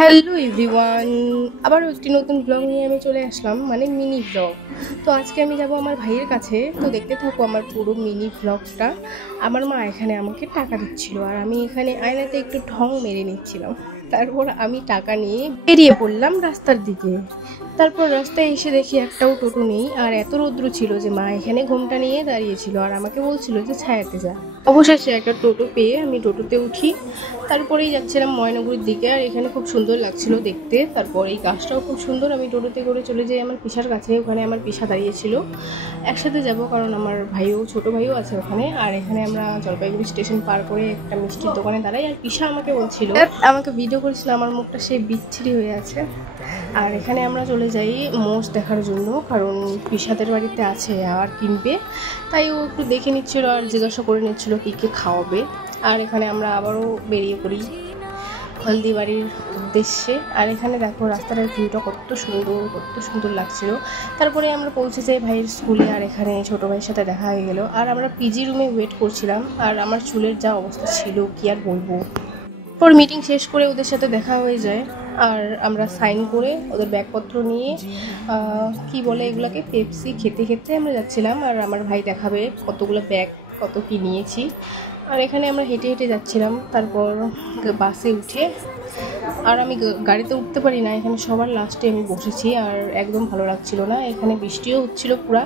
Hello everyone, আবারও একটি নতুন ব্লগ নিয়ে আমি চলে আসলাম, মানে মিনি ব্লগ। তো আজকে আমি যাব আমার ভাইয়ের কাছে। তো দেখতে থাকো আমার পুরো মিনি ব্লগটা। আমার মা এখানে আমাকে টাকা দিচ্ছিল আর আমি এখানে আয়নাতে একটু ঢং মেরে নিচ্ছিলাম। তারপর আমি টাকা নিয়ে বেরিয়ে পড়লাম রাস্তার দিকে। তারপর রাস্তায় এসে দেখি একটাও টোটো নেই, আর এত রৌদ্র ছিল যে মা এখানে ঘোমটা নিয়ে দাঁড়িয়েছিল আর আমাকে বলছিল যে ছায়াতে যা। অবশেষে একটা টোটো পেয়ে আমি টোটোতে উঠি। তারপরেই যাচ্ছিলাম ময়নাগুড়ির দিকে, আর এখানে খুব সুন্দর লাগছিল দেখতে। তারপর এই গাছটাও খুব সুন্দর। আমি টোটোতে করে চলে যাই আমার পিসার কাছে। ওখানে আমার পিসা দাঁড়িয়েছিল, একসাথে যাব কারণ আমার ভাইও, ছোট ভাইও আছে ওখানে। আর এখানে আমরা জলপাইগুড়ি স্টেশন পার করে একটা মিষ্টির দোকানে দাঁড়াই, আর পিসা আমাকে বলছিল, আমাকে ভিডিও করেছিল, আমার মুখটা সেই বিচ্ছিরি হয়ে আছে। আর এখানে আমরা চলে যাই মোষ দেখার জন্য, কারণ পিসাদের বাড়িতে আছে আর কিনবে, তাই ও একটু দেখে নিচ্ছিল আর জিজ্ঞাসা করে নিচ্ছিল কী কী খাওয়াবে। আর এখানে আমরা আবারও বেরিয়ে পড়ি হলদিবাড়ির উদ্দেশ্যে। আর এখানে দেখো রাস্তাটার ভিউটা কত সুন্দর, কত সুন্দর লাগছিল। তারপরে আমরা পৌঁছে যাই ভাইয়ের স্কুলে, আর এখানে ছোটো ভাইয়ের সাথে দেখা হয়ে গেল। আর আমরা পিজি রুমে ওয়েট করছিলাম, আর আমার চুলের যা অবস্থা ছিল কি আর বলবো। পর মিটিং শেষ করে ওদের সাথে দেখা হয়ে যায়, আর আমরা সাইন করে ওদের ব্যাগপত্র নিয়ে কি বলে এগুলোকে, পেপসি খেতে খেতে আমরা যাচ্ছিলাম। আর আমার ভাই দেখাবে কতগুলো ব্যাগ, কত কি নিয়েছি। আর এখানে আমরা হেঁটে হেঁটে যাচ্ছিলাম। তারপর বাসে উঠে, আর আমি গাড়িতে উঠতে পারি না, এখানে সবার লাস্টে আমি বসেছি। আর একদম ভালো লাগছিল না, এখানে বৃষ্টিও হচ্ছিল পুরা।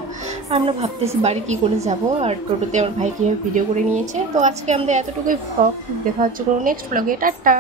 আমরা ভাবতেছি বাড়ি কী করে যাব, আর টোটোতে আমার ভাই কীভাবে ভিডিও করে নিয়েছে। তো আজকে আমাদের এতটুকুই ব্লগ, দেখা হচ্ছে কোনো নেক্সট ব্লগে। টাটা।